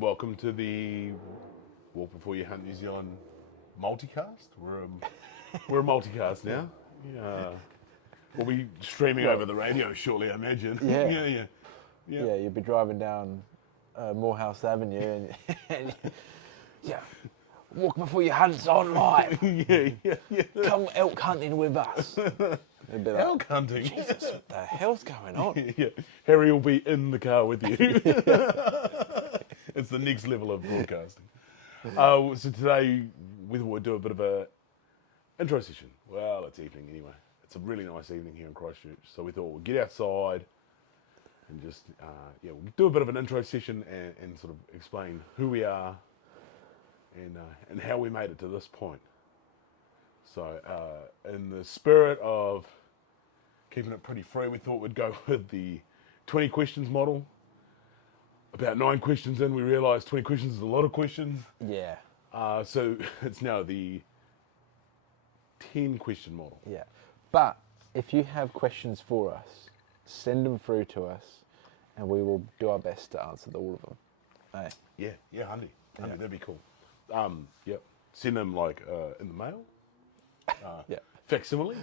Welcome to the Walk Before You Hunt New Zealand multicast. We're a multicast now. Yeah. We'll be streaming over the radio shortly, I imagine. Yeah. Yeah. You'd be driving down Morehouse Avenue and walk before your hunt's on live. yeah. Come elk hunting with us. It'd be like, Elk hunting. Jesus, what the hell's going on? Yeah. Harry will be in the car with you. It's the next level of broadcasting. So today we thought we'd do a bit of a intro session. Well, it's evening anyway. It's a really nice evening here in Christchurch. So we thought we'd get outside and just we'll do a bit of an intro session and sort of explain who we are and how we made it to this point. So in the spirit of keeping it pretty free, we thought we'd go with the 20 questions model. About 9 questions in, we realised 20 questions is a lot of questions. Yeah. So it's now the 10 question model. Yeah. But if you have questions for us, send them through to us and we will do our best to answer all of them. Hey. Yeah, handy, that'd be cool. Send them like in the mail. Facsimile.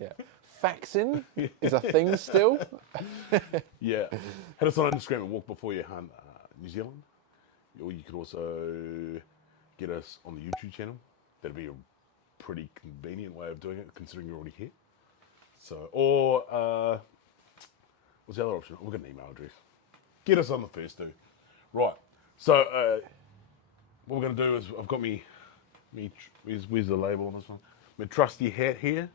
Yeah. Faxing is a thing still. Yeah. Hit us on Instagram and Walk Before You Hunt New Zealand. Or you could also get us on the YouTube channel. That'd be a pretty convenient way of doing it, considering you're already here. So, or what's the other option? We've got an email address. Get us on the first two. Right. So, what we're going to do is I've got where's the label on this one? My trusty hat here.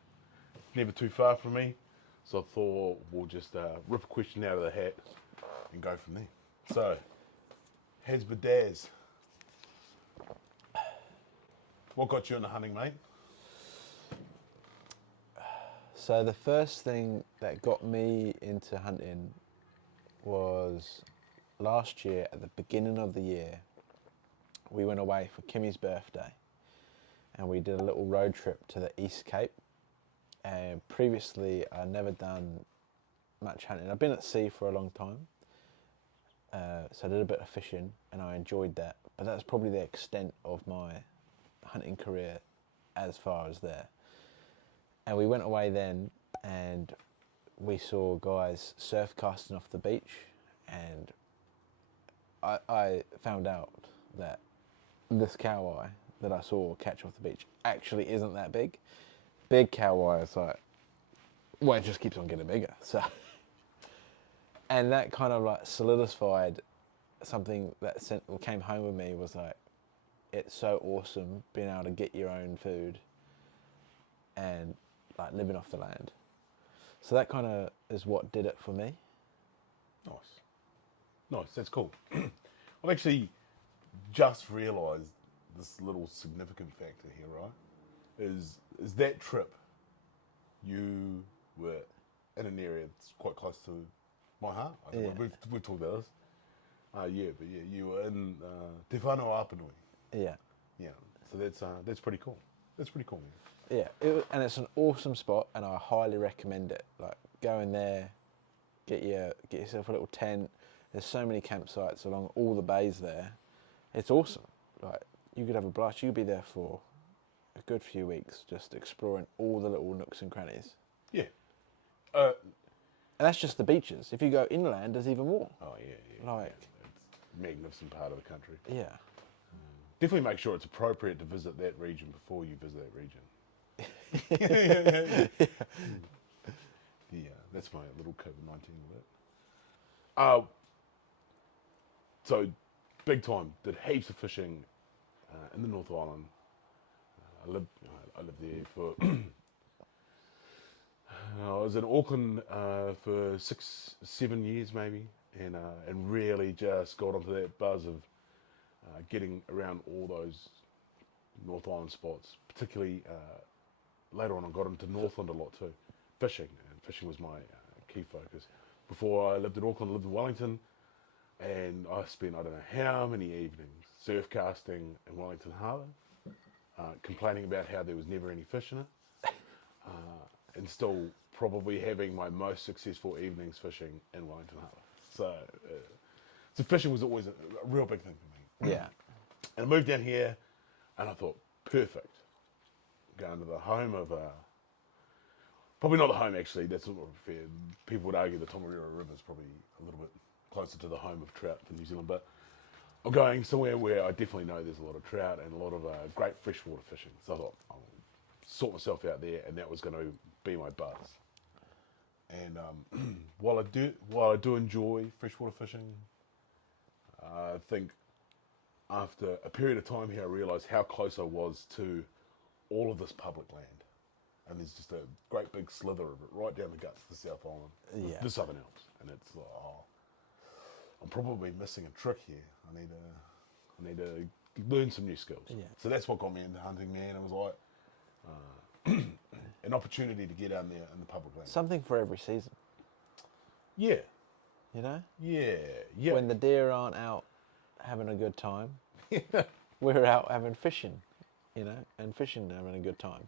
Never too far from me. So I thought we'll just rip a question out of the hat and go from there. So, Hasbadaz. What got you into hunting, mate? So the first thing that got me into hunting was last year, at the beginning of the year, we went away for Kimmy's birthday and we did a little road trip to the East Cape. And previously I'd never done much hunting. I've been at sea for a long time, so I did a bit of fishing and I enjoyed that, but that's probably the extent of my hunting career as far as there. And we went away then and we saw guys surf casting off the beach, and I found out that this cow eye that I saw catch off the beach actually isn't that big. Big cow eye is like, well, it just keeps on getting bigger. So, and that kind of like solidified something that came home with me, was like, it's so awesome being able to get your own food and like living off the land. So that kind of is what did it for me. Nice, that's cool. I've actually just realised this little significant factor here, right? Is that trip, you were in an area that's quite close to my heart. I think we've talked about this. You were in Te Whanau Apanui. Yeah. Yeah, so that's pretty cool. That's pretty cool, man. Yeah, and it's an awesome spot, and I highly recommend it. Like, go in there, get yourself a little tent. There's so many campsites along all the bays there. It's awesome. Like, you could have a blast. You could be there for a good few weeks, just exploring all the little nooks and crannies. Yeah. And that's just the beaches. If you go inland, there's even more. Oh yeah. Like, it's a magnificent part of the country. yeah. Definitely make sure it's appropriate to visit that region before you visit that region. Yeah, that's my little COVID-19 alert. So, big time. Did heaps of fishing in the North Island. I lived there for. I was in Auckland for 6-7 years maybe, and really just got onto that buzz of getting around all those North Island spots. Particularly later on, I got into Northland a lot too, fishing, and fishing was my key focus. Before I lived in Auckland, I lived in Wellington, and I spent I don't know how many evenings surf casting in Wellington Harbour. Complaining about how there was never any fish in it, and still probably having my most successful evenings fishing in Wellington Harbour. So fishing was always a real big thing for me. Yeah. And I moved down here, and I thought, perfect. Going to the home of, probably not the home actually, that's not fair. People would argue the Tongariro River is probably a little bit closer to the home of trout for New Zealand, but I'm going somewhere where I definitely know there's a lot of trout and a lot of great freshwater fishing. So I thought, I'll sort myself out there, and that was going to be my buzz. And while I do enjoy freshwater fishing, I think after a period of time here, I realised how close I was to all of this public land. And there's just a great big slither of it right down the guts of the South Island, Yeah. the Southern Alps. And it's like, I'm probably missing a trick here. I need to learn some new skills. Yeah. So that's what got me into hunting, man. It was like an opportunity to get out there in the public land. Something for every season, Yeah, you know? yeah. When the deer aren't out having a good time, we're out having fishing, you know, and fishing and having a good time.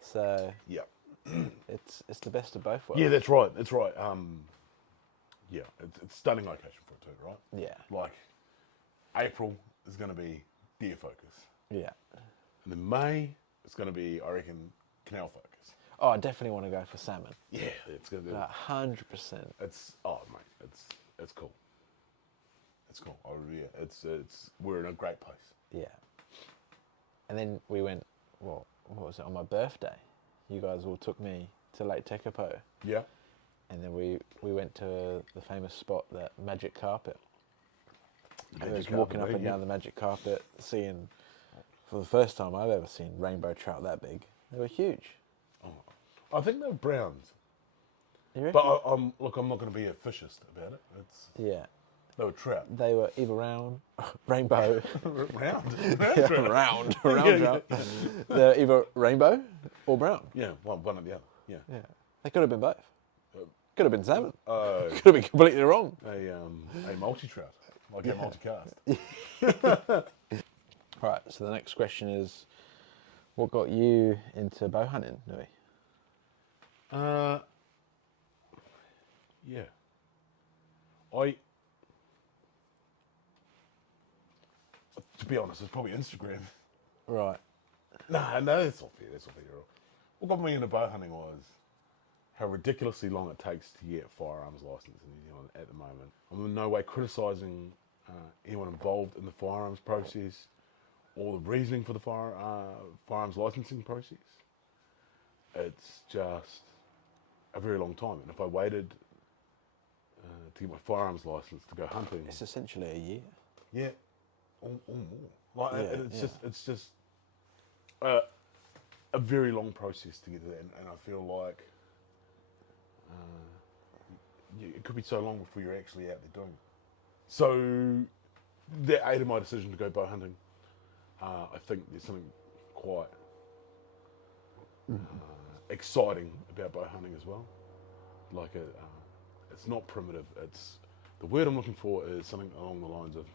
So Yeah. it's the best of both worlds. Yeah, that's right. That's right. Yeah, it's stunning location for it too, right? Yeah. Like April is going to be deer focus, Yeah. and then May it's going to be, I reckon, canal focus. Oh, I definitely want to go for salmon. Yeah, it's going to be. 100%. It's mate, it's cool. It's cool. Oh yeah, it's we're in a great place. Yeah. And then we went, what was it, on my birthday? You guys all took me to Lake Tekapo. Yeah. And then we went to the famous spot, that magic carpet. I was walking up and down the magic carpet, seeing, for the first time I've ever seen rainbow trout that big. They were huge. Oh, I think they're browns, You reckon? but I'm not going to be a fishist about it. Yeah. They were trout. They were either round, rainbow, Round. yeah, round trout. They're either rainbow or brown. Yeah, one or the other. Yeah. Yeah. They could have been both. Could have been salmon. Uh, Could have been completely wrong. a multi trout, like a multicast. Right, so the next question is, what got you into bow hunting, Nui? Yeah. To be honest, it's probably Instagram. Right. No, that's not fair. That's not fair at all. What got me into bow hunting was how ridiculously long it takes to get a firearms license in New Zealand at the moment. I'm in no way criticising anyone involved in the firearms process or the reasoning for the firearms licensing process. It's just a very long time. And if I waited to get my firearms license to go hunting, It's essentially a year. yeah, or more. Like Yeah, it's just a very long process to get to that, and I feel like it could be so long before you're actually out there doing it. So that aided my decision to go bow hunting. I think there's something quite exciting about bow hunting as well. Like it's not primitive. It's the word I'm looking for is something along the lines of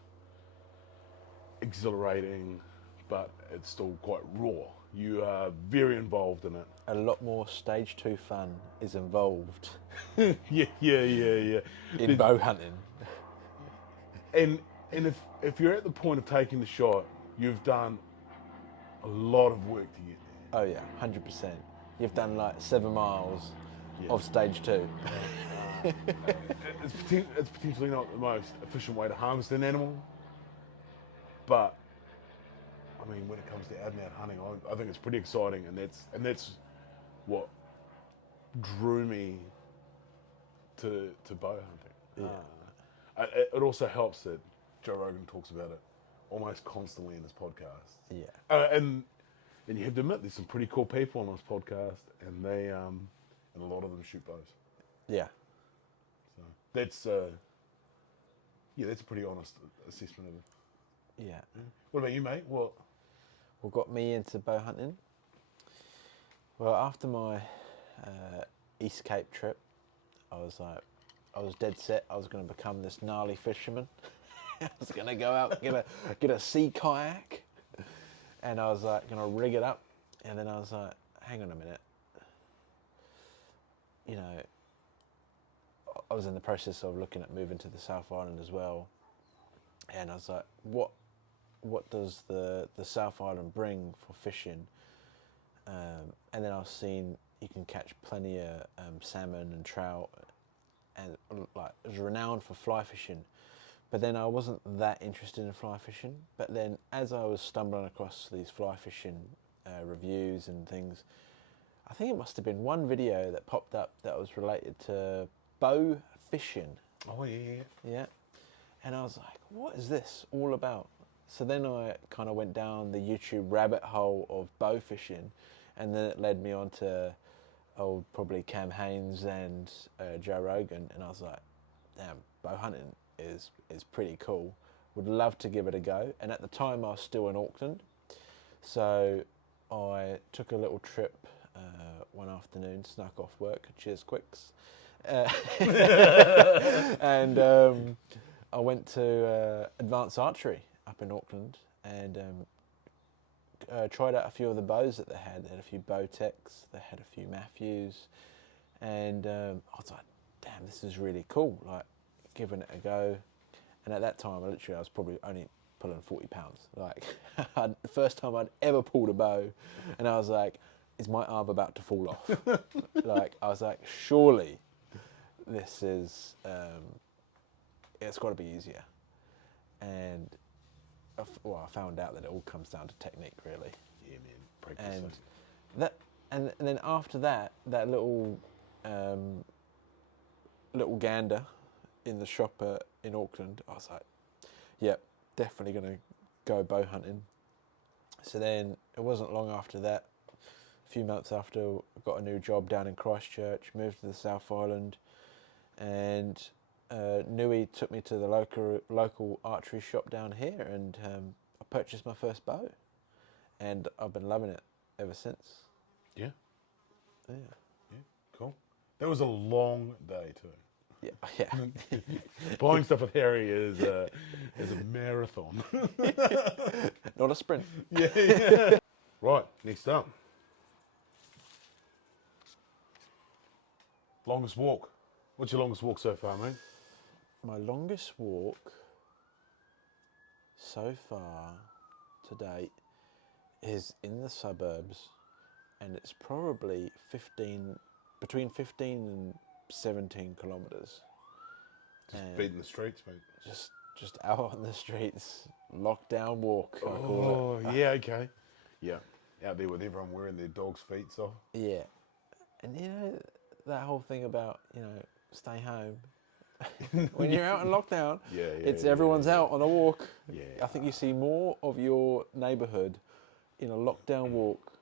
exhilarating, but it's still quite raw. You are very involved in it. A lot more stage 2 fun is involved yeah. in bow hunting. And if you're at the point of taking the shot, you've done a lot of work to get there. Oh yeah, 100%. You've done like 7 miles Yeah. of stage 2. It's potentially not the most efficient way to harvest an animal, but I mean, when it comes to out and out hunting, I think it's pretty exciting, and that's what drew me to bow hunting. Yeah. It also helps that Joe Rogan talks about it almost constantly in his podcast. Yeah. And you have to admit, there's some pretty cool people on this podcast, and they and a lot of them shoot bows. Yeah. So that's that's a pretty honest assessment of it. Yeah. What about you, mate? What got me into bow hunting? Well, after my East Cape trip, I was dead set. I was going to become this gnarly fisherman. I was going to go out, get a sea kayak, and I was like going to rig it up. And then I was like, hang on a minute. You know, I was in the process of looking at moving to the South Island as well. And I was like, what does the South Island bring for fishing? And then I was seeing you can catch plenty of salmon and trout, and like it was renowned for fly fishing. But then I wasn't that interested in fly fishing. But then as I was stumbling across these fly fishing reviews and things, I think it must have been one video that popped up that was related to bow fishing. Oh, yeah. Yeah. And I was like, what is this all about? So then I kind of went down the YouTube rabbit hole of bow fishing, and then it led me on to probably Cam Haines and Joe Rogan, and I was like, damn, bow hunting is pretty cool. Would love to give it a go. And at the time I was still in Auckland, so I took a little trip one afternoon, snuck off work, cheers quicks, and I went to Advanced Archery up in Auckland and tried out a few of the bows that they had. They had a few Bowtechs, they had a few Matthews, and I was like, damn, this is really cool, like giving it a go. And at that time, I was probably only pulling 40 pounds. Like, the first time I'd ever pulled a bow, and I was like, is my arm about to fall off? Like, I was like, surely this is, it's got to be easier. And I found out that it all comes down to technique, really. Yeah, man. Practice. And then after that, that little gander in the shop in Auckland, I was like, yep, definitely going to go bow hunting. So then it wasn't long after that, a few months after, I got a new job down in Christchurch, moved to the South Island, and Nui took me to the local archery shop down here, and I purchased my first bow, and I've been loving it ever since. Yeah. Yeah. Yeah, cool. That was a long day too. Yeah. Buying stuff with Harry is a marathon. Not a sprint. Yeah. Right, next up. Longest walk. What's your longest walk so far, mate? My longest walk so far to date is in the suburbs, and it's probably between 15 and 17 kilometres. Just beating the streets, mate. Just out on the streets, lockdown walk, I call it. Oh, yeah, okay. Yeah, out there with everyone wearing their dog's feet off. Yeah, and you know, that whole thing about, stay home. When you're out in lockdown, everyone's out on a walk. Yeah. I think you see more of your neighbourhood in a lockdown walk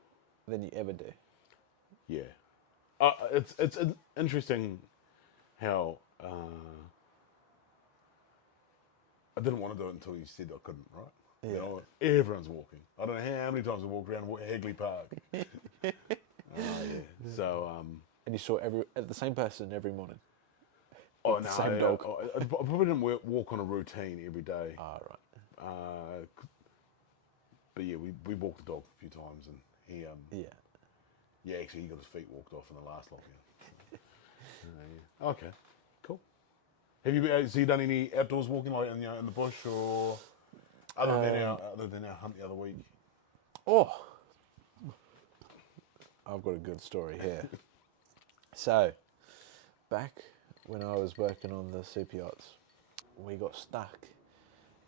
than you ever do. Yeah. It's interesting how I didn't want to do it until you said I couldn't, right? Yeah. You know, everyone's walking. I don't know how many times I walked around Hagley Park. Yeah. So, And you saw the same person every morning. oh, the no, same dog. I probably didn't walk on a routine every day. Ah, right. But yeah, we walked the dog a few times, and he actually he got his feet walked off in the last lockdown. Yeah. Okay, cool. Have you done any outdoors walking, like in the bush, or other than our hunt the other week? Oh, I've got a good story here. So, back when I was working on the super yachts, we got stuck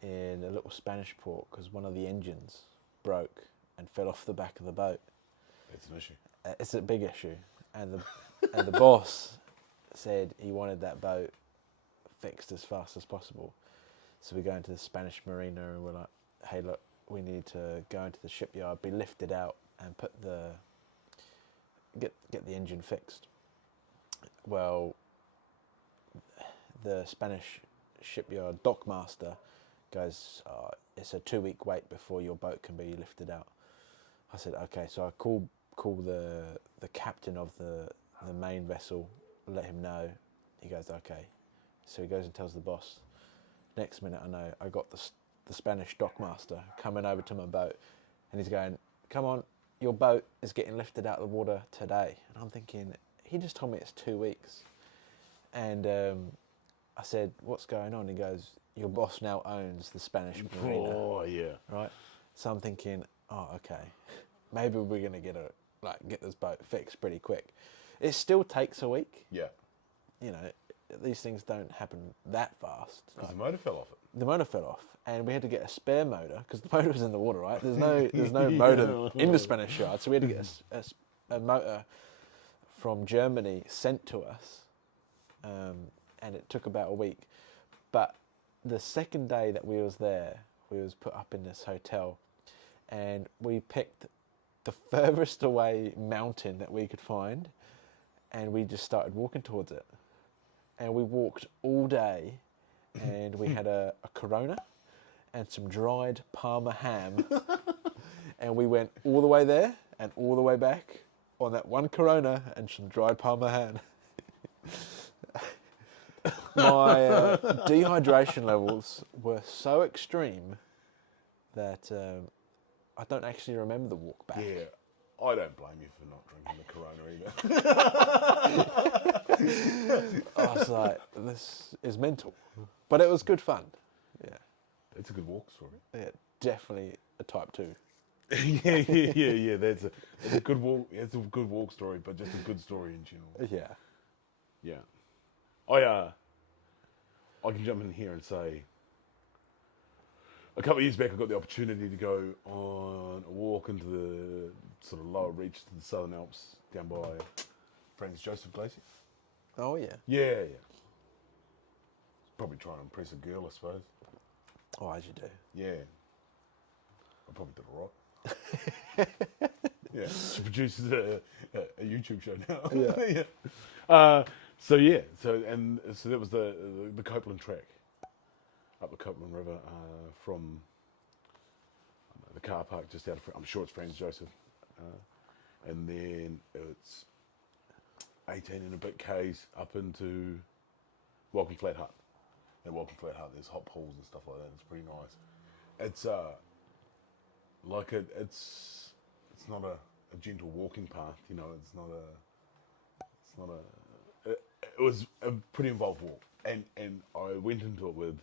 in a little Spanish port because one of the engines broke and fell off the back of the boat. That's an issue. It's a big issue, and the boss said he wanted that boat fixed as fast as possible. So we go into the Spanish marina and we're like, hey, look, we need to go into the shipyard, be lifted out, and get the engine fixed. Well, the Spanish shipyard dockmaster goes, it's a 2-week wait before your boat can be lifted out. I said, okay, so I call the captain of the main vessel, let him know. He goes, okay. So he goes and tells the boss. Next minute, I know I got the Spanish dockmaster coming over to my boat, and he's going, come on, your boat is getting lifted out of the water today. And I'm thinking, he just told me it's 2 weeks. And I said, what's going on? He goes, your boss now owns the Spanish marina, Oh yeah. right? So I'm thinking, oh, okay, maybe we're gonna get this boat fixed pretty quick. It still takes a week. Yeah. You know, these things don't happen that fast. Because the motor fell off it. The motor fell off, and we had to get a spare motor because the motor was in the water, right? There's no motor in the Spanish yard, so we had to get a motor from Germany sent to us, and it took about a week. But the second day that we was there, we was put up in this hotel, and we picked the furthest away mountain that we could find, and we just started walking towards it. And we walked all day, and we had a Corona and some dried Parma ham, and we went all the way there and all the way back on that one Corona and some dried Parma ham. My dehydration levels were so extreme that I don't actually remember the walk back. Yeah. I don't blame you for not drinking the Corona either. I was like, this is mental. But it was good fun. Yeah. It's a good walk story. Yeah, definitely a type 2. yeah. It's a good walk. It's a good walk story, but just a good story in general. Yeah. Yeah. I can jump in here and say, a couple of years back, I got the opportunity to go on a walk into the sort of lower reach to the Southern Alps down by Franz Josef Glacier. Oh, yeah. Yeah. Probably trying to impress a girl, I suppose. Oh, as you do. Yeah. I probably did it right. Yeah. She produces a YouTube show now. Yeah. So that was the Copeland track up the Copeland River from the car park just out of, I'm sure it's Franz Josef, and then it's 18 and a bit k's up into Welcome Flat Hut. At Welcome Flat Hut, there's hot pools and stuff like that. It's pretty nice. It's it's not a gentle walking path, you know. It was a pretty involved walk, and I went into it with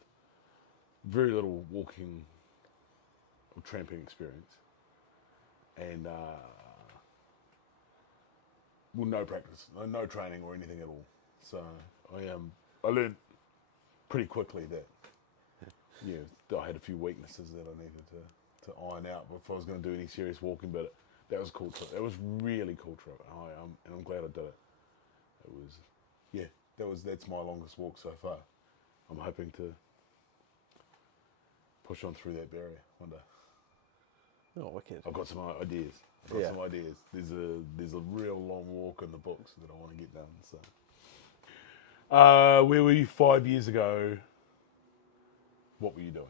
very little walking or tramping experience, and no practice, no training or anything at all. So I learned pretty quickly that I had a few weaknesses that I needed to iron out before I was going to do any serious walking. But that was a cool trip. It was really cool trip, and I'm glad I did it. It was that's my longest walk so far. I'm hoping to push on through that barrier one day. Oh, wicked. I've got some ideas. There's a real long walk in the books that I want to get done. So, where were you 5 years ago? What were you doing?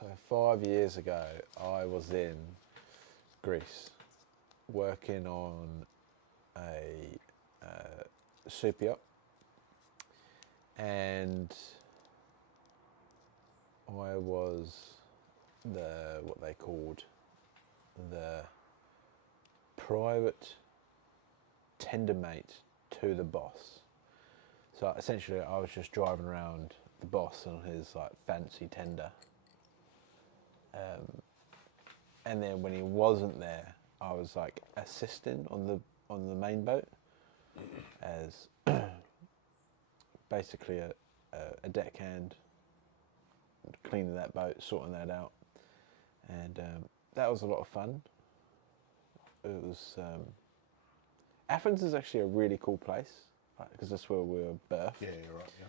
So 5 years ago, I was in Greece working on a super yacht, and I was what they called the private tender mate to the boss. So essentially, I was just driving around the boss on his like fancy tender, and then when he wasn't there, I was like assisting on the main boat as basically a deckhand, cleaning that boat, sorting that out, and that was a lot of fun. It was Athens is actually a really cool place, right, because that's where we were birthed. Yeah, you're right. Yeah.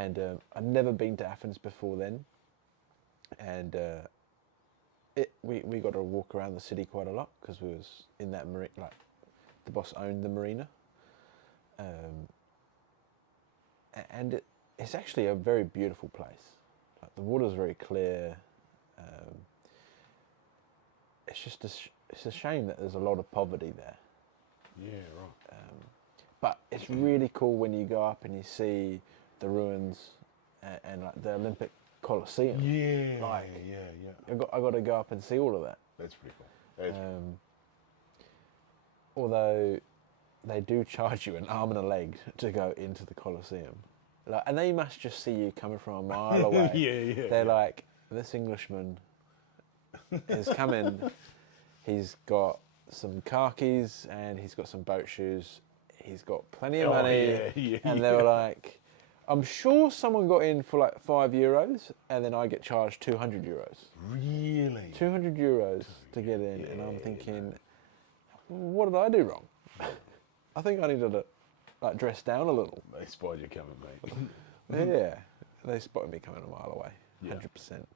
And I'd never been to Athens before then, and we got to walk around the city quite a lot because we was in that marina. Like the boss owned the marina, and it's actually a very beautiful place. Like the water's very clear. It's just it's a shame that there's a lot of poverty there. Yeah, right. But it's really cool when you go up and you see the ruins and like the Olympic Coliseum. Yeah, like, yeah. I got to go up and see all of that. That's pretty cool. Although they do charge you an arm and a leg to go into the Colosseum. Like, and they must just see you coming from a mile away. They're like, this Englishman is coming. He's got some khakis and he's got some boat shoes. He's got plenty of money. And they were like, I'm sure someone got in for like €5 and then I get charged €200. Really? €200 to get in. And I'm thinking, what did I do wrong? I think I needed to like dress down a little. They spotted you coming, mate. Yeah, they spotted me coming a mile away, 100%.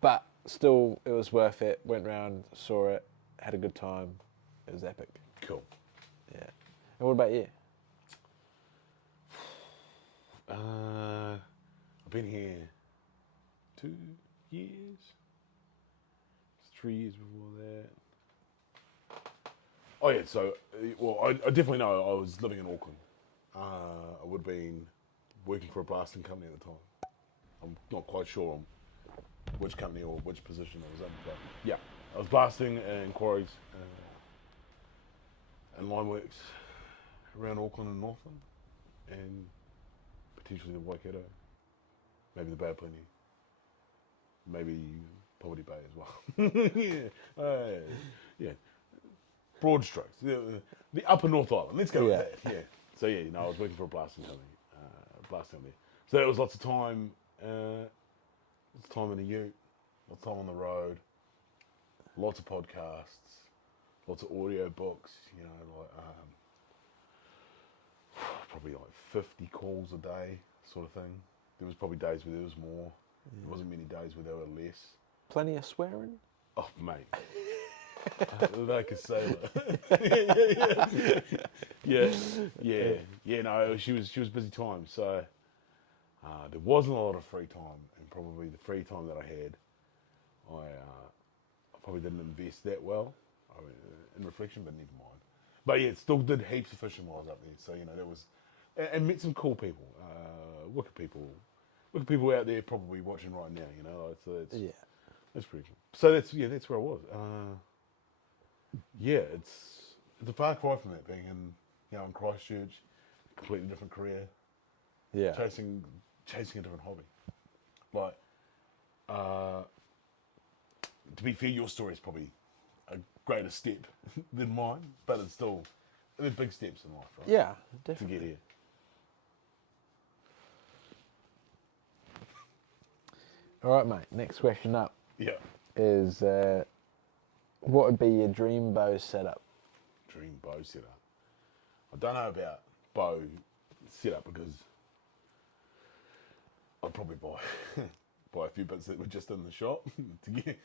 But still, it was worth it. Went round, saw it, had a good time. It was epic. Cool. Yeah. And what about you? I've been here 2 years, 3 years before that. Oh yeah, so I definitely know I was living in Auckland. I would have been working for a blasting company at the time. I'm not quite sure on which company or which position I was in, but yeah, I was blasting in quarries and line works around Auckland and Northland, and potentially the Waikato, maybe the Bay of Plenty, maybe Poverty Bay as well. Yeah. Broad strokes. The upper North Island. Let's go with that. Yeah. So yeah, I was working for a blasting company, blasting there. So it was lots of time in the ute, lots of time on the road, lots of podcasts, lots of audio books. Probably like 50 calls a day, sort of thing. There was probably days where there was more. There wasn't many days where there were less. Plenty of swearing? Oh, mate. Like a sailor. Yeah. No, she was busy time. So there wasn't a lot of free time, and probably the free time that I had, I probably didn't invest that well. In reflection, but never mind. But yeah, still did heaps of fishing while I was up there. So there was, and met some cool people, wicked people out there probably watching right now. So that's pretty cool. So that's where I was. Yeah, it's a far cry from that, being in Christchurch, completely different career. Yeah. Chasing a different hobby. Like, to be fair, your story is probably a greater step than mine, but it's still, they're big steps in life, right? Yeah, definitely. To get here. All right, mate. Next question up. Yeah. Is what would be your dream bow setup? Dream bow setup. I don't know about bow setup because I'd probably buy a few bits that were just in the shop to get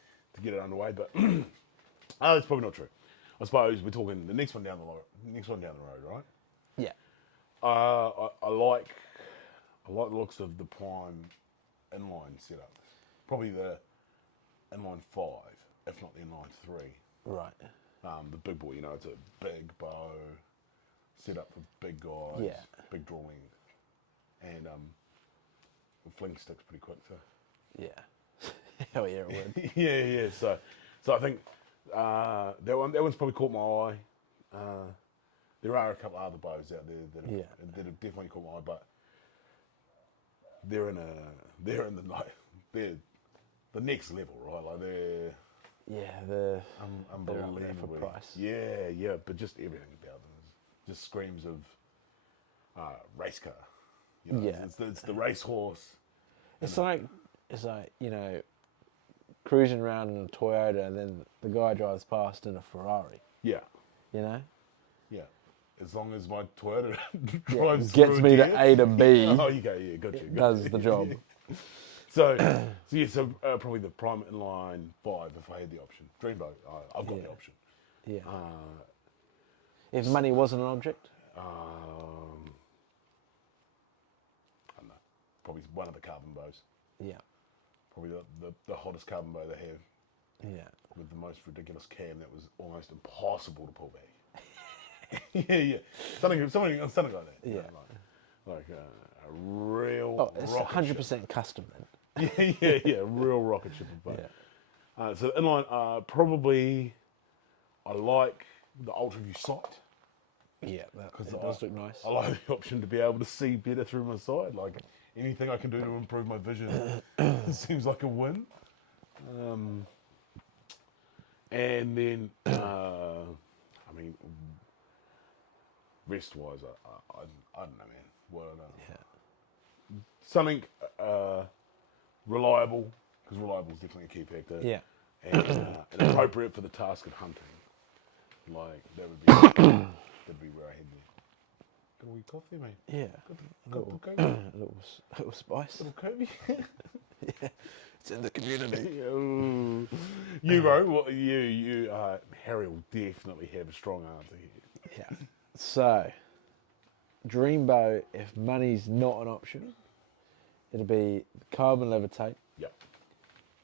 it underway, but that's probably not true. I suppose we're talking the next one down the road, right? Yeah. I like the looks of the prime inline setup. Probably the inline 5, if not the inline 3. Right. The big boy, it's a big bow, set up for big guys, big draw length, and the fling sticks pretty quick too. Yeah. Hell yeah, it would. yeah. So I think that one's probably caught my eye. There are a couple of other bows out there that have definitely caught my eye, but they're the next level, right? Like they're unbelievable for price. Yeah, but just everything about them just screams of race car. It's the racehorse. It's like cruising around in a Toyota and then the guy drives past in a Ferrari. Yeah. Yeah. As long as my Toyota drives gets me to A to B. Oh, you go. Yeah, got you. Does the job. So probably the prime inline 5 if I had the option. Dream boat, I've got the option. Yeah. If money wasn't an object? I don't know. Probably one of the carbon bows. Yeah. Probably the hottest carbon bow they have. Yeah. With the most ridiculous cam that was almost impossible to pull back. yeah. Something like that. Yeah. Like a real. Oh, it's 100% custom then. yeah. Real rocket ship of boat. Yeah. So inline, probably, I like the Ultraview sight. Yeah, that Because it does look nice. I like the option to be able to see better through my side. Like anything I can do to improve my vision seems like a win. And then, I mean, rest-wise, I don't know, man. Well, something reliable, because reliable is definitely a key factor. Yeah. And appropriate for the task of hunting. Like that would be where I head there. Got a wee coffee, mate. Yeah. Got A little spice. little Kobe. Yeah. It's in the community. You, bro, Harry will definitely have a strong answer here. Yeah. So, dream bow, if money's not an option, it'll be carbon levitate. Yep.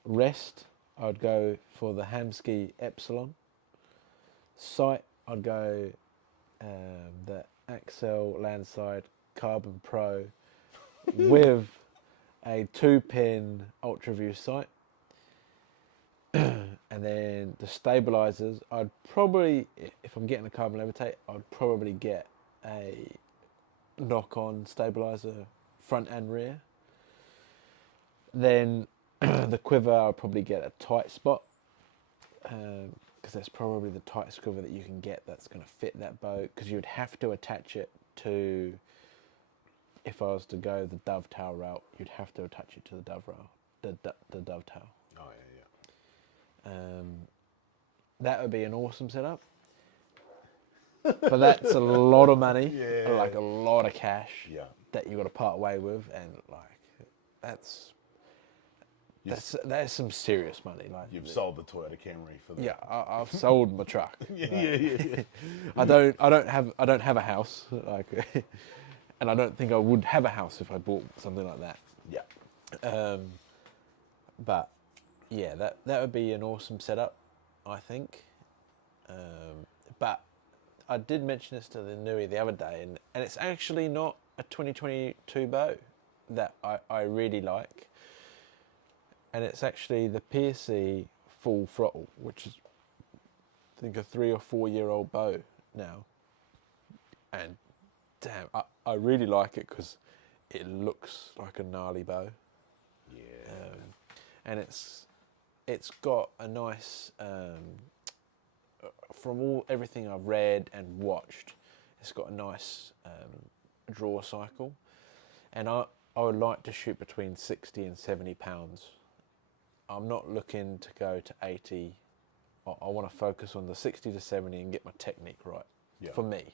Rest, I'd go for the Hamsky Epsilon. Sight, I'd go the Axel Landside Carbon Pro with a 2-pin UltraView sight. And then the stabilizers, I'd probably, if I'm getting a carbon levitate, I'd probably get a knock-on stabilizer front and rear. Then the quiver, I'll probably get a tight spot, because that's probably the tightest quiver that you can get that's going to fit that bow, because you'd have to attach it to, if I was to go the dovetail route, you'd have to attach it to the the dovetail. Oh, yeah. That would be an awesome setup. But that's a lot of money, Yeah. like a lot of cash Yeah. that you've got to part way with, and like that's some serious money. Like You've sold the Toyota Camry for that. yeah, I've sold my truck. Yeah. I don't have a house, like, and I don't think I would have a house if I bought something like that. Yeah. But yeah, that would be an awesome setup, I think. But I did mention this to the Nui the other day, and it's actually not a 2022 bow that I really like. And it's actually the PSC Full Throttle, which is, I think, a 3 or 4 year old bow now. And damn, I really like it because it looks like a gnarly bow. Yeah. And it's got a nice, from everything I've read and watched, it's got a nice draw cycle. And I would like to shoot between 60 and 70 pounds. I'm not looking to go to 80. I want to focus on the 60 to 70 and get my technique right, for me.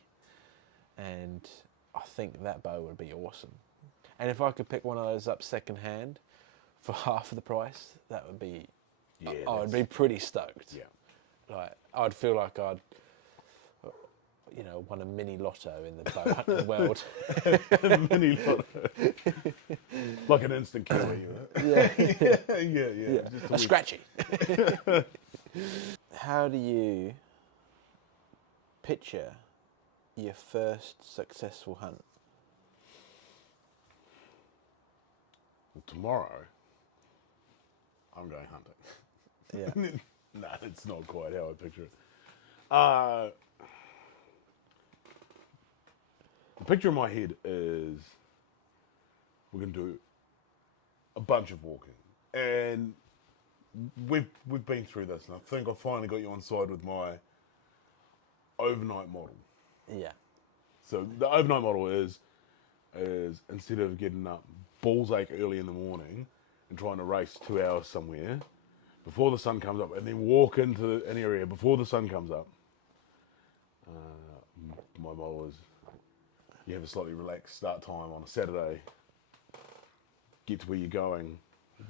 And I think that bow would be awesome. And if I could pick one of those up second hand for half of the price, that would be, I would be pretty stoked. Yeah. Like, I'd feel like I'd, won a mini lotto in the bow hunting world. Mini lotto. Like an instant kill. Yeah. Yeah. Just A scratchy. How do you picture your first successful hunt? Tomorrow, I'm going hunting. Yeah. No, it's not quite how I picture it. The picture in my head is we're going to do a bunch of walking. And we've been through this, and I think I finally got you on side with my overnight model. Yeah. So the overnight model is instead of getting up balls ache early in the morning and trying to race 2 hours somewhere before the sun comes up, and then walk into an area before the sun comes up, my model is you have a slightly relaxed start time on a Saturday, get to where you're going,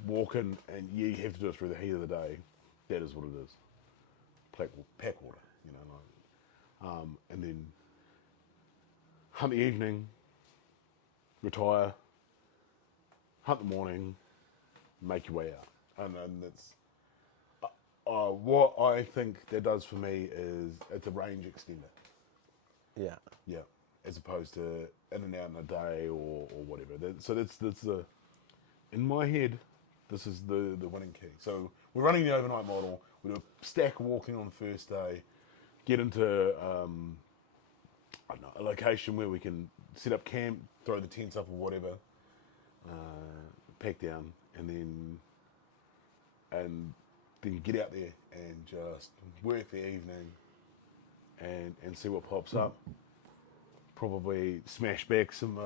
walk in, and you have to do it through the heat of the day. That is what it is. Pack water, and then hunt the evening, retire, hunt the morning, make your way out. And that's what I think that does for me is it's a range extender. Yeah. Yeah. As opposed to in and out in a day or whatever. So that's the, in my head, this is the winning key. So we're running the overnight model. We do a stack of walking on the first day, get into I don't know, a location where we can set up camp, throw the tents up or whatever, pack down, and then get out there and just work the evening and see what pops up. Probably smash back some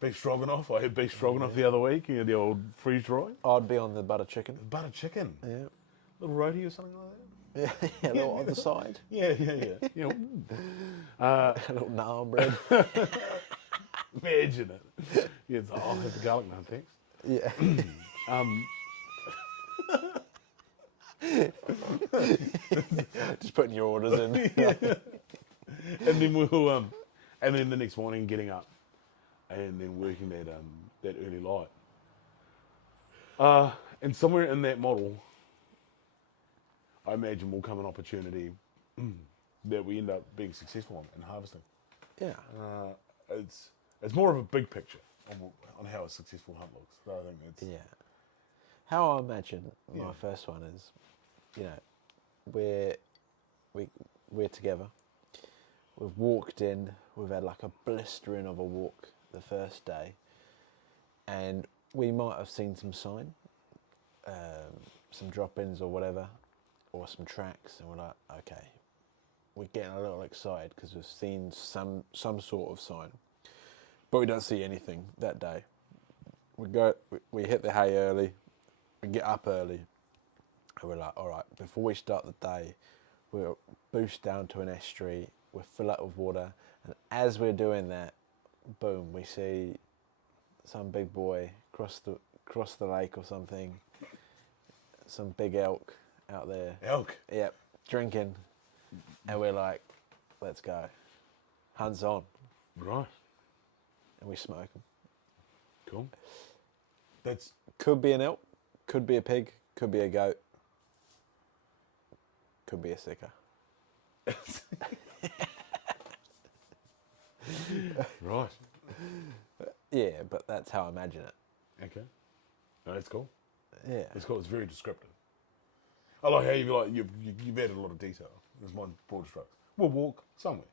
beef stroganoff. I had beef stroganoff the other week, the old freeze dry. I'd be on the butter chicken. Butter chicken. Yeah. Little roti or something like that. Yeah, a little on the side. Yeah. A little naan bread. Imagine it. Yeah, I'll have the garlic naan, thanks. Yeah. Just putting your orders in. And then we'll and then the next morning getting up and then working that early light. And somewhere in that model, I imagine will come an opportunity that we end up being successful on harvesting. Yeah. It's more of a big picture on how a successful hunt looks. So I think it's How I imagine my first one is, we're together. We've walked in. We've had like a blistering of a walk the first day, and we might have seen some sign, some drop-ins or whatever, or some tracks, and we're like, okay, we're getting a little excited because we've seen some sort of sign, but we don't see anything that day. We hit the hay early, we get up early, and we're like, all right, before we start the day, we'll boost down to an estuary, we'll fill up with water, and as we're doing that, boom, we see some big boy cross the lake or something, some big elk out there. Elk? Yep, drinking, and we're like, let's go. Hunt's on. Right. And we smoke them. Cool. That's Could be an elk, could be a pig, could be a goat, could be a sicker. right. Yeah, but that's how I imagine it. Okay. No, that's cool. Yeah. It's cool. It's very descriptive. I like how you've added a lot of detail. There's my broad strokes. We'll walk somewhere.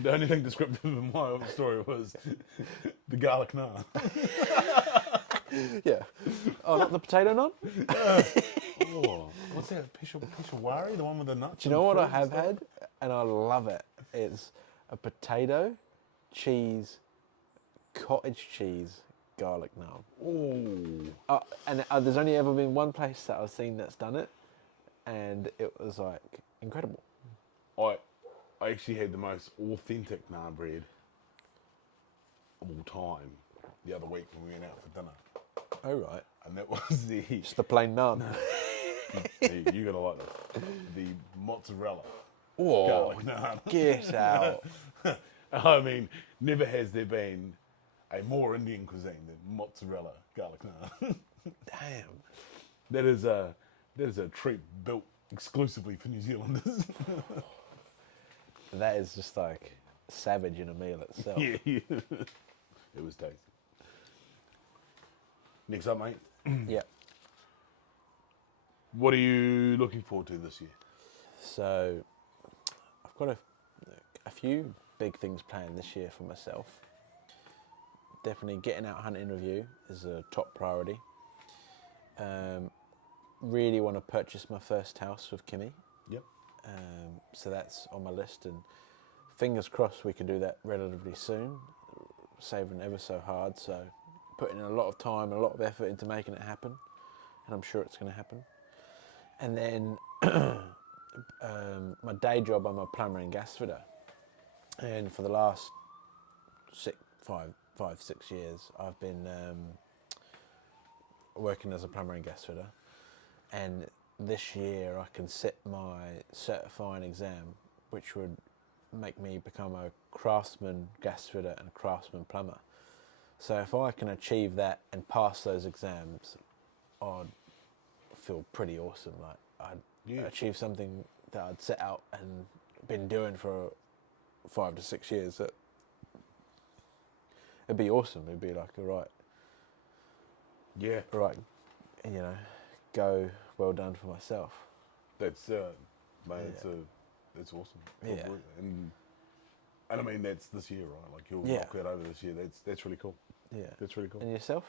The only thing descriptive in my story was the garlic naan. Yeah. Oh, not the potato naan? Oh, what's that? Peshawari? The one with the nuts? Do you know what I have had? And I love it. It's a potato, cheese, cottage cheese, garlic naan. Oh. And there's only ever been one place that I've seen that's done it, and it was like incredible. I actually had the most authentic naan bread of all time the other week when we went out for dinner. Oh, right. And that was Just the plain naan. you gotta like this. The mozzarella Oh, garlic naan. get out. I mean, never has there been a more Indian cuisine than mozzarella garlic naan. Damn. That is a treat built exclusively for New Zealanders. That is just like savage in a meal itself. Yeah. It was tasty. Next up, mate. Yeah. What are you looking forward to this year? So I've got a few big things planned this year for myself. Definitely getting out hunting with you is a top priority. Really want to purchase my first house with Kimmy. Yep. So that's on my list, and fingers crossed we can do that relatively soon. Saving ever so hard, so putting in a lot of time, a lot of effort into making it happen, and I'm sure it's going to happen. And then my day job, I'm a plumber and gas fitter, and for the last 5-6 years, I've been working as a plumber and gas fitter. And this year, I can sit my certifying exam, which would make me become a craftsman gas fitter and craftsman plumber. So if I can achieve that and pass those exams, I'd feel pretty awesome. Like I'd achieve something that I'd set out and been doing for 5 to 6 years. That it'd be awesome. It'd be like, all right, go well done for myself. That's mate. Yeah. That's awesome. Yeah. And I mean that's this year, right? Like you'll Yeah. knock that over this year. That's really cool. Yeah. That's really cool. And yourself?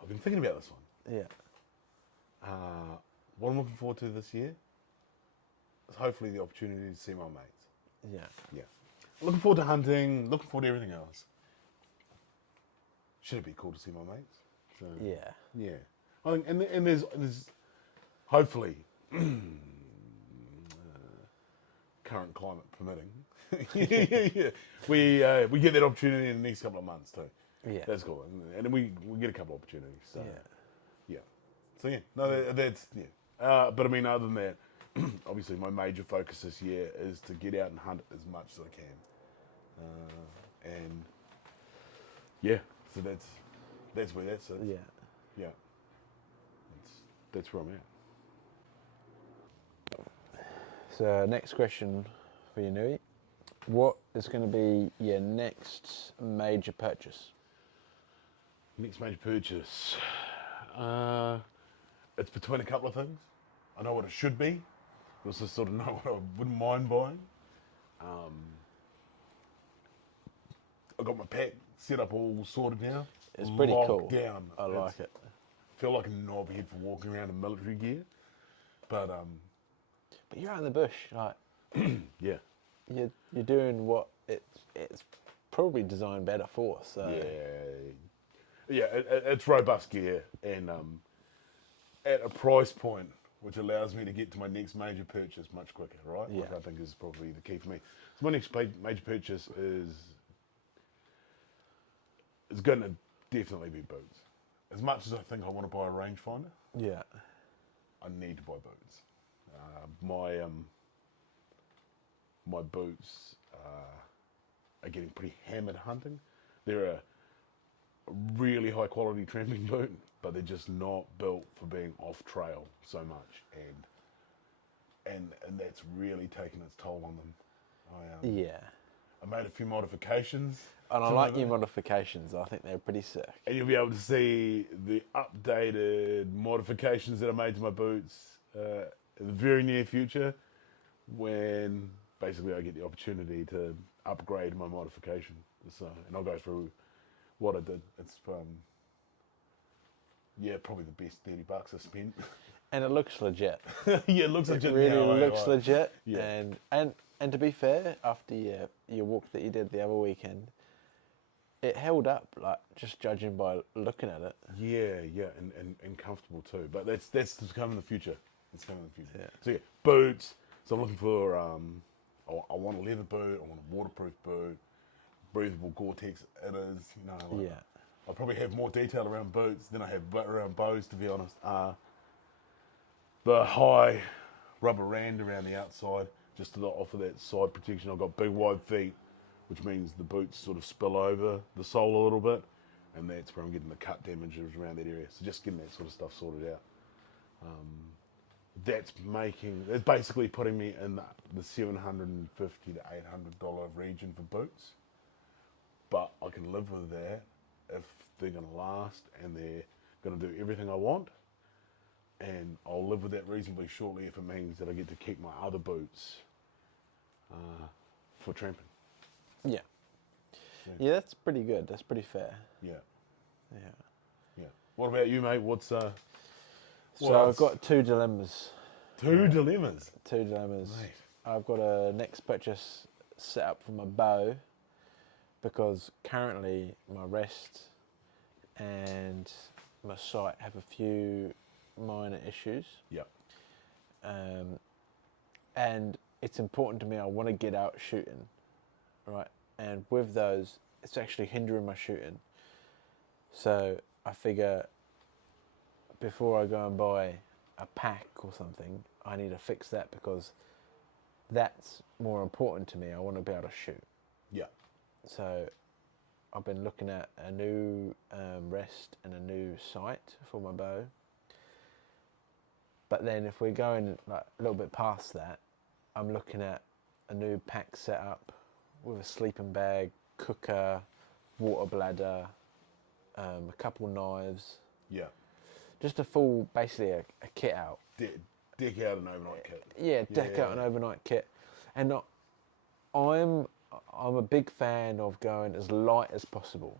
I've been thinking about this one. Yeah. What I'm looking forward to this year is hopefully the opportunity to see my mates. Yeah. Yeah. Looking forward to hunting, looking forward to everything else. Should it be cool to see my mates? So, Yeah. yeah. I think, and there's hopefully, current climate permitting, yeah, we get that opportunity in the next couple of months too. Yeah. That's cool. And then we get a couple of opportunities. So, Yeah. yeah. So, yeah. No, that's, yeah. But I mean, other than that, obviously my major focus this year is to get out and hunt as much as I can. And, yeah, so that's where that's it. Yeah. Yeah. That's where I'm at. So next question for you, Nui. What is going to be your next major purchase? Next major purchase. It's between a couple of things. I know what it should be. I also sort of know what I wouldn't mind buying. I got my pack set up all sorted now. It's pretty Locked cool. down. I like it. Feel like a knobhead for walking around in military gear. But But you're out in the bush, like yeah. you're doing what it's probably designed better for. So Yeah, it's robust gear and at a price point which allows me to get to my next major purchase much quicker, right? Yeah. Which I think is probably the key for me. So my next major purchase is going to definitely be boots. As much as I think I want to buy a rangefinder, yeah, I need to buy boots. My boots are getting pretty hammered hunting. They're a really high quality tramping boot, but they're just not built for being off trail so much, and that's really taken its toll on them. yeah. I made a few modifications. And I to like my your boot, modifications. I think they're pretty sick. and you'll be able to see the updated modifications that I made to my boots in the very near future, when basically I get the opportunity to upgrade my modification. So, and I'll go through what I did. It's probably the best $30 I spent. And it looks legit. Yeah, it looks legit. It really now, looks right? legit. Yeah. And to be fair, after your walk that you did the other weekend, it held up, like just judging by looking at it. Yeah, and comfortable too. But that's to come in the future. It's coming in the future. Yeah. So yeah, boots. So I'm looking for I want a leather boot. I want a waterproof boot. Breathable Gore-Tex inners. Like, Yeah. I probably have more detail around boots than I have around bows, to be honest. The high rubber rand around the outside, just to offer that side protection. I've got big wide feet, which means the boots sort of spill over the sole a little bit, and that's where I'm getting the cut damages around that area. So just getting that sort of stuff sorted out. That's basically putting me in the $750 to $800 region for boots. But I can live with that if they're going to last and they're going to do everything I want. And I'll live with that reasonably shortly if it means that I get to keep my other boots for tramping. Yeah. Yeah, that's pretty good. That's pretty fair. Yeah. Yeah. What about you, mate? So I've got two dilemmas. Two dilemmas. Two dilemmas. Mate. I've got a next purchase set up for my bow, because currently my rest and my sight have a few minor issues. Yeah. And it's important to me. I want to get out shooting, right? And with those, it's actually hindering my shooting. So I figure before I go and buy a pack or something, I need to fix that, because that's more important to me. I want to be able to shoot. Yeah. So I've been looking at a new rest and a new sight for my bow. But then if we're going like a little bit past that, I'm looking at a new pack setup with a sleeping bag, cooker, water bladder, a couple knives. Yeah. Just a full, basically a kit out. deck out an overnight kit. Yeah, deck out an overnight kit. And I'm a big fan of going as light as possible.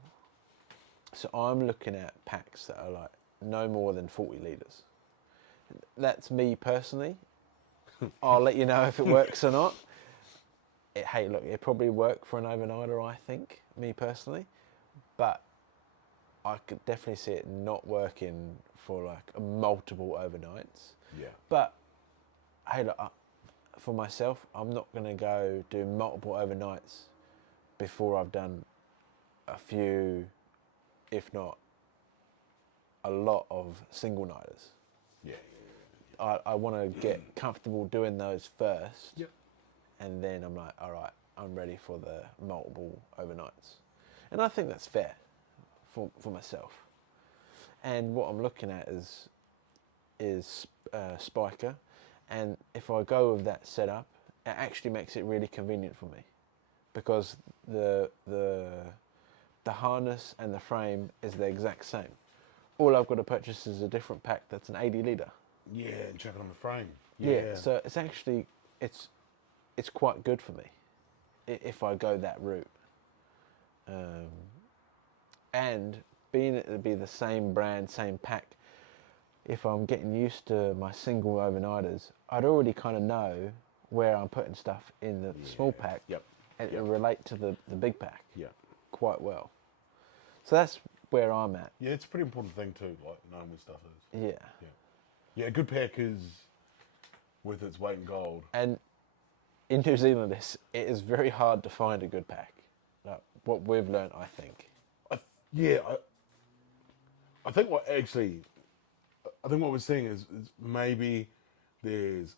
So I'm looking at packs that are like no more than 40 litres. That's me personally. I'll let you know if it works or not. Hey, look, it probably work for an overnighter, I think, me personally. But I could definitely see it not working for like multiple overnights. Yeah. But hey, look, for myself, I'm not going to go do multiple overnights before I've done a few, if not a lot of single nighters. Yeah. I want to get comfortable doing those first. Yep. And then I'm like, all right, I'm ready for the multiple overnights. And I think that's fair for myself. And what I'm looking at is Spiker. And if I go with that setup, it actually makes it really convenient for me, because the harness and the frame is the exact same. All I've got to purchase is a different pack that's an 80 litre. Yeah, and chuck it on the frame. Yeah, so it's actually it's quite good for me if I go that route. And being it to be the same brand, same pack, if I'm getting used to my single overnighters, I'd already kind of know where I'm putting stuff in the small pack. Yep. And it'll relate to the big pack. Yeah. Quite well. So that's where I'm at. Yeah, it's a pretty important thing too, like knowing where stuff is. Yeah. Yeah. Yeah, a good pack is worth its weight in gold. And in New Zealand, it is very hard to find a good pack. Like what we've learned, I think. I think what we're seeing is maybe there's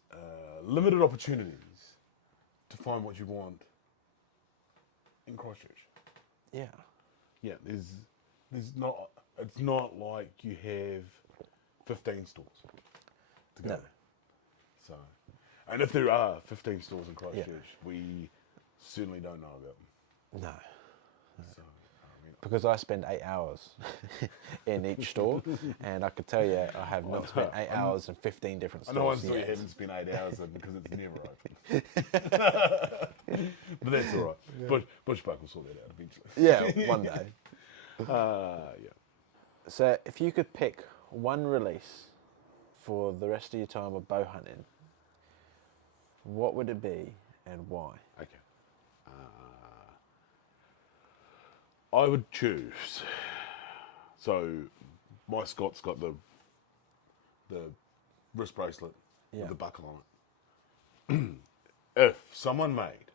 limited opportunities to find what you want in Christchurch. Yeah. Yeah, there's not. It's not like you have 15 stores to go. No. So, and if there are 15 stores in Christchurch, we certainly don't know about them. No. So, Because I spend 8 hours in each store, and I could tell you I have not spent 8 hours in 15 different I stores know one store you yet. haven't spent 8 hours in because it's never open. But that's all right. Bushbuck will sort that out eventually. Yeah, one day. Yeah. So if you could pick one release for the rest of your time of bow hunting, what would it be and why? Okay. I would choose. So, my Scott's got the wrist bracelet with the buckle on it. If someone made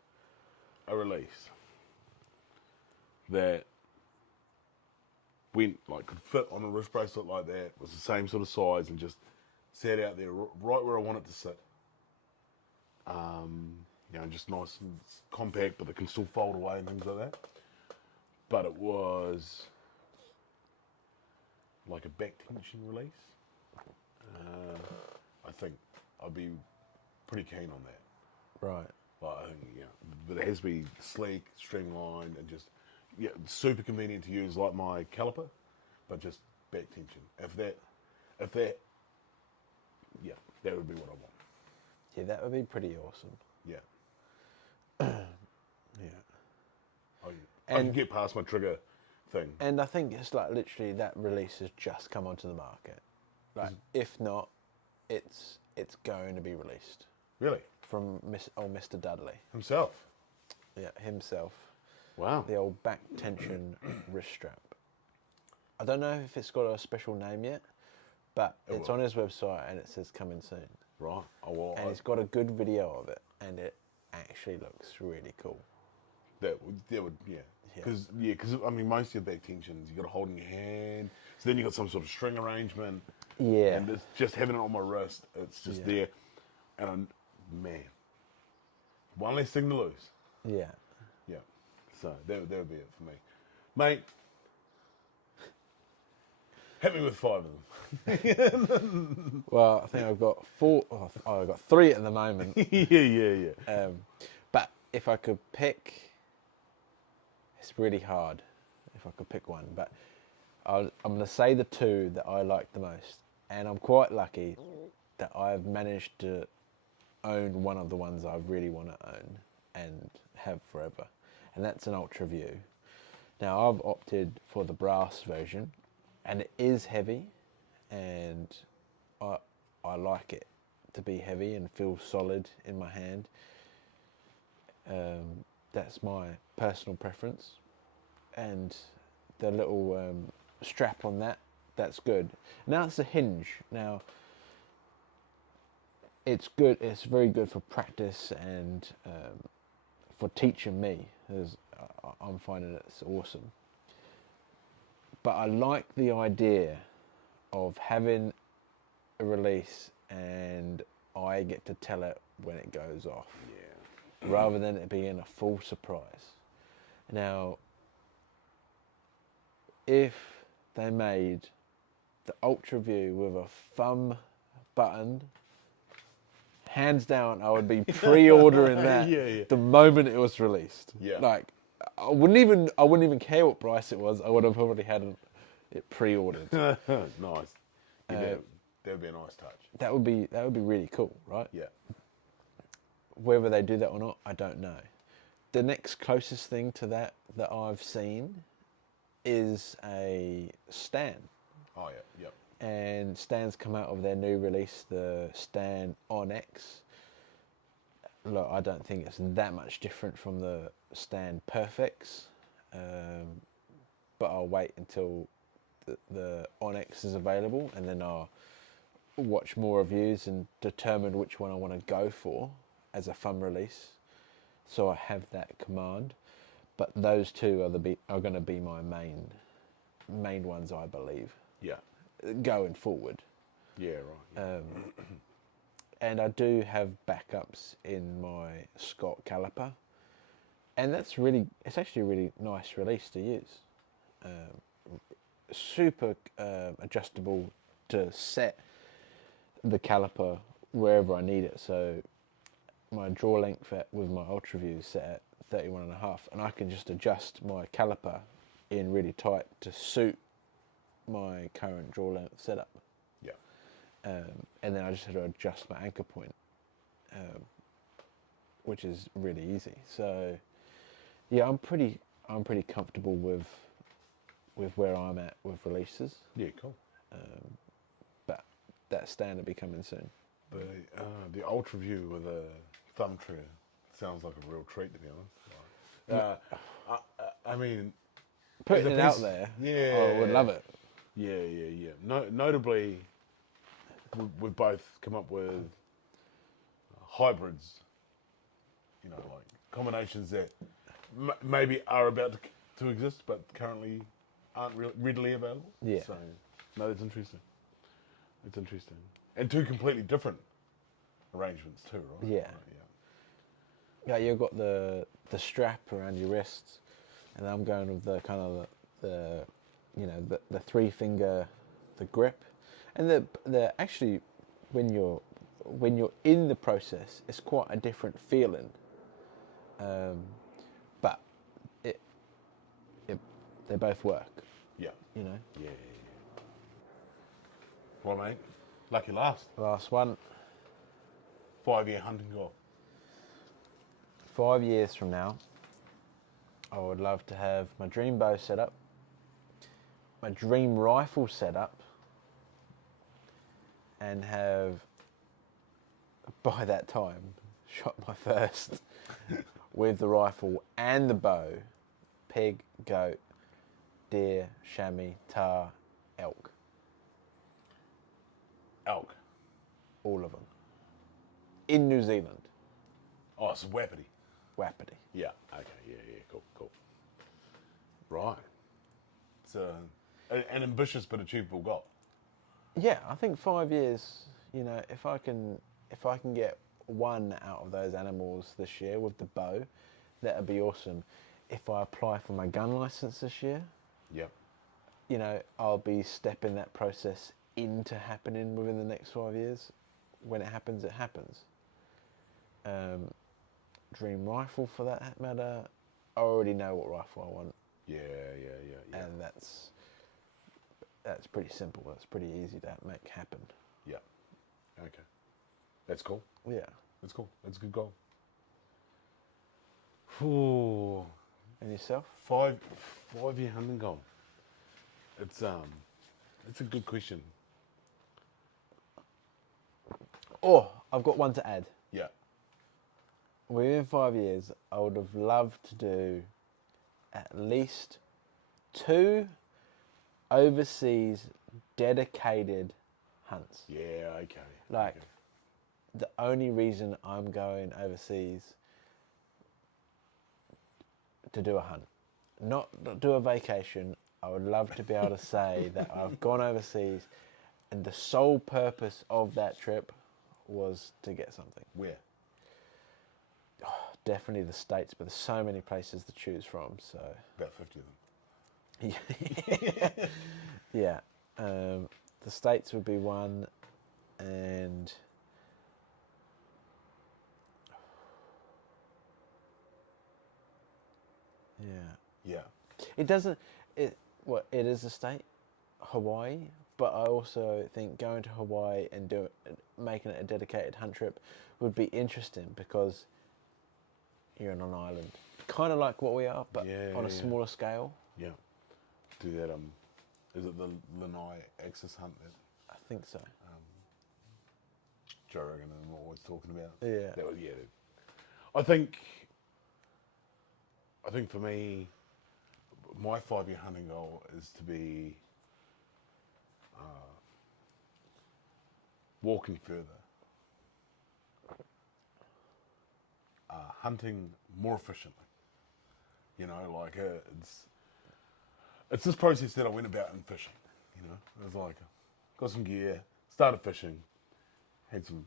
a release that went like could fit on a wrist bracelet like that, was the same sort of size and just sat out there right where I want it to sit. Just nice and compact, but it can still fold away and things like that. But it was like a back tension release. I think I'd be pretty keen on that. Right. Like, I think, but it has to be sleek, streamlined, and just super convenient to use, like my caliper, but just back tension. If that, that would be what I want. Yeah, that would be pretty awesome. Yeah. Yeah. I can get past my trigger thing. And I think it's like literally that release has just come onto the market. Like, if not, it's going to be released. Really? From Mr. Dudley. Himself? Yeah, himself. Wow. The old back tension wrist strap. I don't know if it's got a special name yet, but it's on his website and it says coming soon. Right. Oh, well, And he's got a good video of it, and it actually looks really cool. That would, because I mean, most of your back tensions you got to hold in your hand. So then you got some sort of string arrangement. Yeah. And it's just having it on my wrist, it's just there, and man, one less thing to lose. Yeah. Yeah. So that would be it for me, mate. Hit me with 5 of them. Well, I think I've got 4. Oh, I've got 3 at the moment. yeah. But if I could pick, it's really hard. If I could pick one, but I'm going to say the 2 that I like the most, and I'm quite lucky that I've managed to own one of the ones I really want to own and have forever, and that's an Ultra View. Now I've opted for the brass version, and it is heavy, and I like it to be heavy and feel solid in my hand. That's my personal preference, and the little strap on that's good. Now it's a hinge. Now it's good. It's very good for practice and for teaching me. I'm finding it's awesome. But I like the idea of having a release and I get to tell it when it goes off, rather than it being a full surprise. Now, if they made the Ultra View with a thumb button, hands down, I would be pre-ordering that the moment it was released. Yeah. Like, I wouldn't even care what price it was. I would have probably had it pre-ordered. Nice. Yeah, that would be a nice touch. That would be really cool, right? Yeah. Whether they do that or not, I don't know. The next closest thing to that I've seen is a Stan. Oh yeah. Yep. And Stan's come out of their new release, the Stan Onyx. Look, I don't think it's that much different from the Stan Perfects, but I'll wait until the Onyx is available, and then I'll watch more reviews and determine which one I want to go for as a thumb release, so I have that command. But those two are going to be my main ones, I believe. Yeah. Going forward. Yeah. Right. And I do have backups in my Scott caliper, and it's actually a really nice release to use. Super adjustable to set the caliper wherever I need it. So my draw length with my Ultra View is set at 31.5, and I can just adjust my caliper in really tight to suit my current draw length setup. Yeah. And then I just have to adjust my anchor point, which is really easy. So yeah, I'm pretty comfortable with where I'm at with releases. Yeah. Cool. But that Stan will be coming soon. The Ultra View with a thumb trigger sounds like a real treat, to be honest. I mean, putting it out there, I would love it. Yeah. Notably, we've both come up with hybrids, like combinations that maybe are about to exist, but currently aren't readily available. Yeah. So, no, that's interesting. It's interesting. And two completely different arrangements too, right? Yeah. Right, Yeah, you've got the strap around your wrists, and I'm going with the kind of the 3-finger, the grip, and the actually when you're in the process, it's quite a different feeling. But they both work. Yeah. Yeah. Well, mate, lucky last. Last one. 5-year hunting goal. 5 years from now, I would love to have my dream bow set up, my dream rifle set up, and have, by that time, shot my first with the rifle and the bow, pig, goat, deer, chamois, tar, elk. Elk. All of them. In New Zealand. Oh, it's Wapiti. Wapiti. Yeah. Okay. Yeah. Cool. Right. It's an ambitious but achievable goal. Yeah, I think 5 years. If I can get one out of those animals this year with the bow, that'd be awesome. If I apply for my gun license this year, Yep. I'll be stepping that process into happening within the next 5 years. When it happens, it happens. Dream rifle for that matter. I already know what rifle I want. Yeah. And that's pretty simple. That's pretty easy to make happen. Yeah. Okay. That's cool. Yeah. That's cool. That's a good goal. Ooh. And yourself? 5-year hunting goal. It's a good question. Oh, I've got one to add. Yeah. Within 5 years, I would have loved to do at least 2 overseas dedicated hunts. Yeah, okay. Like, okay. the only reason I'm going overseas to do a hunt, not do a vacation. I would love to be able to say that I've gone overseas and the sole purpose of that trip was to get something. Where? Definitely the States, but there's so many places to choose from, so... About 50 of them. Yeah. The States would be one, and... Yeah. It doesn't... It is a state, Hawaii, but I also think going to Hawaii and making it a dedicated hunt trip would be interesting because you're on an island. Kind of like what we are, but on a smaller scale. Yeah. Do that, is it the Lanai Axis hunt that I think so. Joe Rogan and I'm always talking about? Yeah. That was, yeah. I think for me, my 5-year hunting goal is to be walking further, hunting more efficiently. You know, like it's this process that I went about in fishing. You know, it was like got some gear, started fishing, had some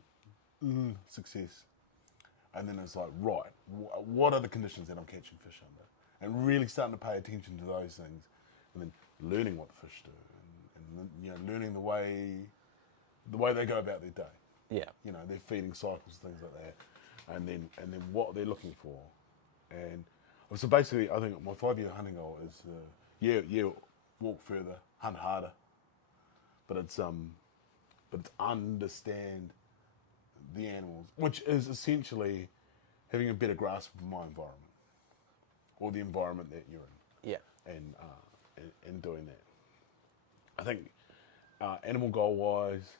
success, and then it's like, right, what are the conditions that I'm catching fish under? And really starting to pay attention to those things, and then learning what the fish do, and you know, learning the way they go about their day. Yeah. You know, their feeding cycles, things like that, and then what they're looking for, and so basically, I think my 5-year hunting goal is walk further, hunt harder, but it's understand the animals, which is essentially having a better grasp of my environment or the environment that you're in. Yeah. And doing that. I think animal goal wise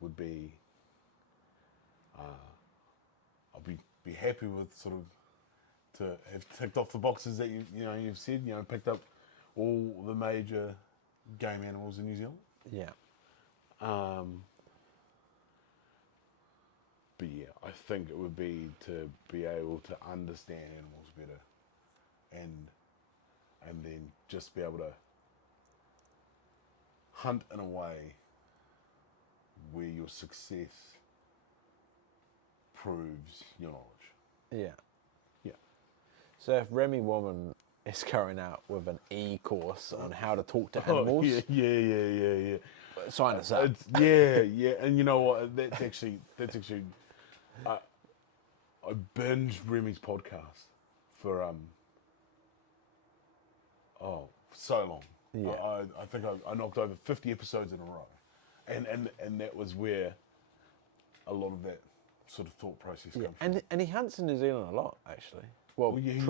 would be I'll be happy with sort of to have ticked off the boxes that you've said, picked up all the major game animals in New Zealand. Yeah. But yeah, I think it would be to be able to understand animals better, and then just be able to hunt in a way where your success proves your knowledge. Yeah. Yeah. So if Remy Woman is going out with an e-course on how to talk to animals, yeah. sign us up. Yeah, and you know what? That's actually. I binged Remy's podcast for so long. Yeah. I think I knocked over 50 episodes in a row, and that was where a lot of that sort of thought process comes from. And he hunts in New Zealand a lot, actually. Well, yeah,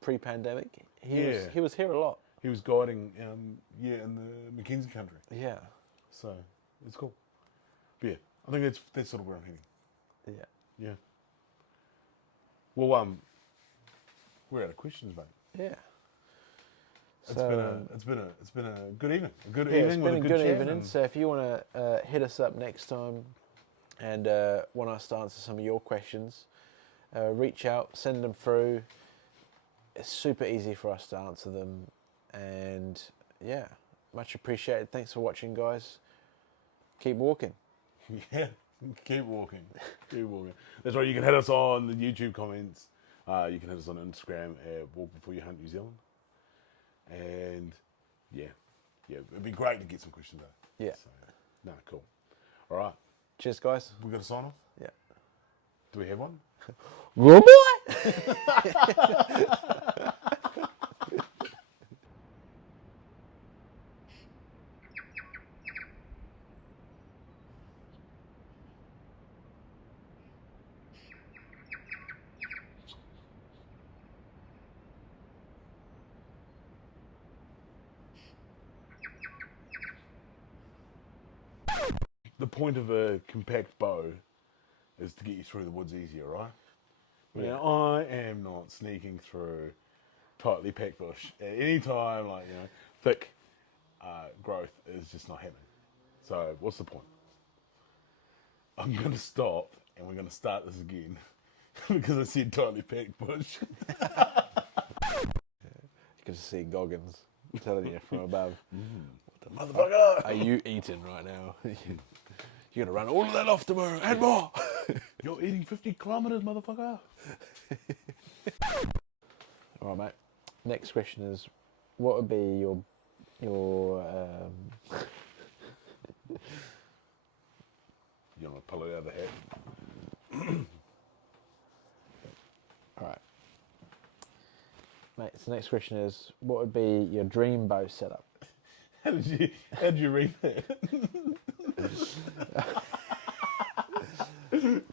pre-pandemic, he was here a lot. He was guiding, in the Mackenzie country. Yeah. So it's cool. But yeah, I think that's sort of where I'm heading. Yeah. Yeah. Well, we're out of questions, mate. Yeah. It's been a good evening. A good Yeah, evening. it's been with a good good chat evening. and- So if you want to hit us up next time and want us to answer some of your questions, reach out, send them through. It's super easy for us to answer them. And yeah, much appreciated. Thanks for watching, guys. Keep walking. Yeah, keep walking. Keep walking. That's right. You can hit us on the YouTube comments. You can hit us on Instagram at Walk Before You Hunt New Zealand. And yeah, it'd be great to get some questions though. Yeah. So, cool. All right. Cheers, guys. We got a sign off? Yeah. Do we have one? Good boy. point of a compact bow is to get you through the woods easier, right? Yeah. Now, I am not sneaking through tightly packed bush at any time. Like, you know, thick growth is just not happening. So, what's the point? I'm going to stop, and we're going to start this again because I said tightly packed bush. You can see Goggins telling you from above. What the motherfucker? Are you eating right now? You're gonna run all of that off tomorrow and more. You're eating 50 kilometers, motherfucker. All right, mate. Next question is, what would be your You want to pull it out of the hat? all right, mate? So the next question is, what would be your dream bow setup? How did you read that?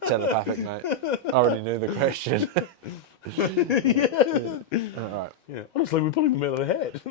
Telepathic, mate. I already knew the question. Yeah. All right. Yeah. Honestly, we're pulling them out of the hat.